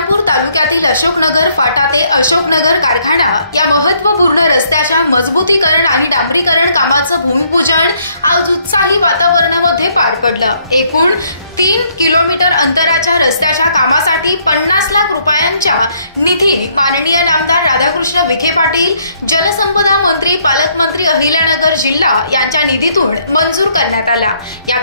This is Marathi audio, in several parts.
श्रीरामपूर तालुक्यातील अशोकनगर फाटा ते अशोकनगर कारखाना या महत्त्वपूर्ण रस्त्याच्या मजबूतीकरण आणि डांबरीकरण कामाचं भूमिपूजन आज उत्साही वातावरणामध्ये पार पडलं। एकूण 3 किलोमीटर अंतराच्या रस्त्याच्या कामासाठी 50 लाख रुपयांच्या निधी माननीय नामदार राधाकृष्ण विखे पाटील, जलसंपदा मंत्री, पालकमंत्री, अहिल्यानगर जिल्हा यांच्या निधीतून मंजूर करण्यात आला। या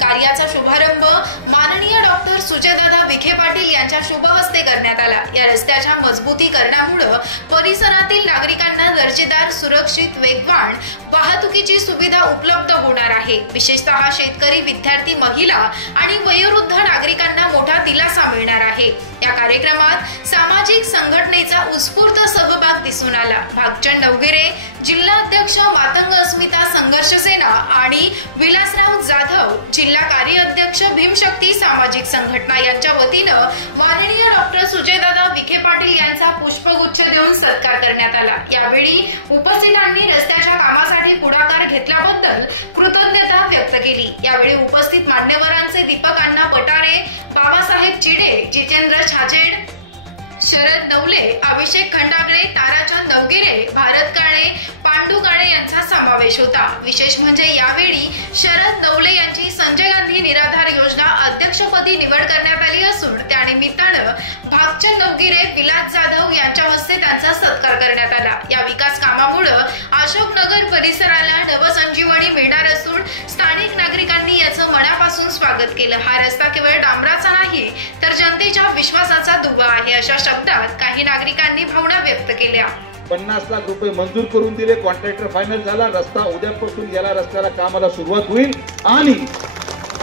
कार्याचा शुभारंभ माननीय डॉक्टर सुजयदादा विखे पाटील यांच्या शुभ हस्ते करण्यात आला। या रस्त्याच्या मजबूतीकरणामुळे परिसरातील नागरिकांना दर्जेदार, सुरक्षित, वेगवान वाहतुकीची सुविधा उपलब्ध होणार आहे। विशेषतः शेतकरी, विद्यार्थी, महिला आणि वयोवृद्ध नागरिकांना मोठा दिलासा मिळणार आहे। या कार्यक्रमात सामाजिक संघटनेचा उत्स्फूर्त सहभाग दिसून आला। भागचंद नवगिरे, जिल्हाध्यक्ष मातंग अस्मिता संघर्ष सेना आणि विलासराव जाधव, जिल्हा कार्याध्यक्ष भीमशक्ती सामाजिक संघटना यांच्या वतीनं माननीय डॉक्टर सुजयदादा विखे पाटील यांचा पुष्पगुच्छ देऊन सत्कार करण्यात आला। यावेळी उपस्थितांनी रस्त्याच्या कामासाठी पुढाकार घेतल्याबद्दल कृतज्ञता व्यक्त केली। यावेळी उपस्थित मान्यवरांचे दीपक अण्णा पटारे, बाबासाहेब चिडे, जितेंद्र छाजेड, शरद नवले, अभिषेक खंडागळे, ताराचंद नवगिरे, भारत काळे, पांडू काळे यांचा समावेश होता। विशेष म्हणजे यावेळी शरद नवले यांची संजय गांधी निराधार योजना अध्यक्षपदी निवड करण्यात आली असून त्यानिमित्तानं भागचंद नवगिरे, विलास जाधव यांच्या हस्ते त्यांचा सत्कार करण्यात आला। या विकास कामामुळे अशोकनगर परिसराला नवसंजीवनी मिळणार असून स्थानिक नागरिकांनी याचं मनापासून स्वागत केलं। हा रस्ता केवळ डांबराचा नाही तर जनतेच्या विश्वासाचा दुवा आहे, अशा शब्दात काही नागरिकांनी भावना व्यक्त केल्या। 50 लाख रुपये मंजूर करून दिले, कॉन्ट्रॅक्टर फायनल झाला, रस्ता उद्यापासून याला रस्त्याला कामाला सुरुवात होईल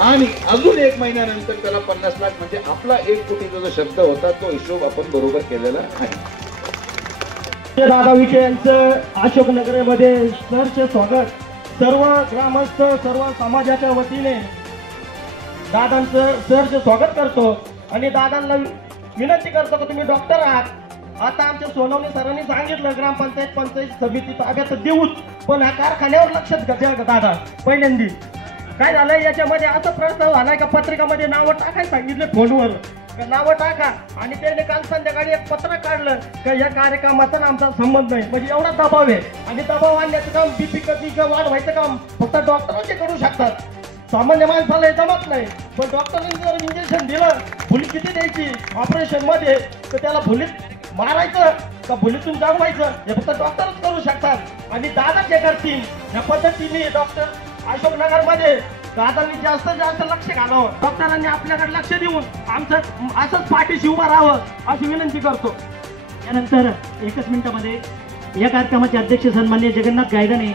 आणि अजून 1 महिन्यानंतर त्याला 50 लाख म्हणजे आपला 1 कोटीचा जो शब्द होता तो हिशोब आपण बरोबर केलेला आहे। दादा विखे यांचं अशोकनगरमध्ये सहर्ष स्वागत। सर्व ग्रामस्थ, सर्व समाजाच्या वतीने दादांचं सहर्ष स्वागत करतो आणि दादांना विनंती करतो की तुम्ही डॉक्टर आहात। आता आमच्या सोनवणे सरांनी सांगितलं ग्रामपंचायत पंचायत समिती ताब्यात देऊच, पण ह्या कारखान्यावर लक्ष द्या दादा। पहिल्यांदी काय झालंय याच्यामध्ये असं प्रस्ताव आलाय का पत्रिकामध्ये नावं टाकायला सांगितले, फोनवर नावं टाका, आणि त्याने काल संध्याकाळी एक पत्र काढलं का या कार्यक्रमाचा आमचा संबंध नाही। म्हणजे एवढा दबाव आहे आणि दबाव आणण्याचं काम बीपी कधी वाढवायचं काम फक्त डॉक्टरांचे करू शकतात, सामान्य माणसाला जमत नाही। पण डॉक्टरांनी जर इंजेक्शन दिलं, भुली किती द्यायची ऑपरेशन मध्ये, तर त्याला भुलीत मारायचं का भुलीतून जगवायचं हे फक्त डॉक्टरच करू शकतात आणि दादा जे करतील या पद्धतीने डॉक्टर अशोकनगर मध्ये दादांनी जास्तीत जास्त लक्ष घालावं, डॉक्टरांनी आपल्याकडे लक्ष देऊन आमचं असंच पाठीशी उभं राहावं अशी विनंती करतो। यानंतर 1 मिनिटामध्ये या कार्यक्रमाचे अध्यक्ष सन्माननीय जगन्नाथ गायधने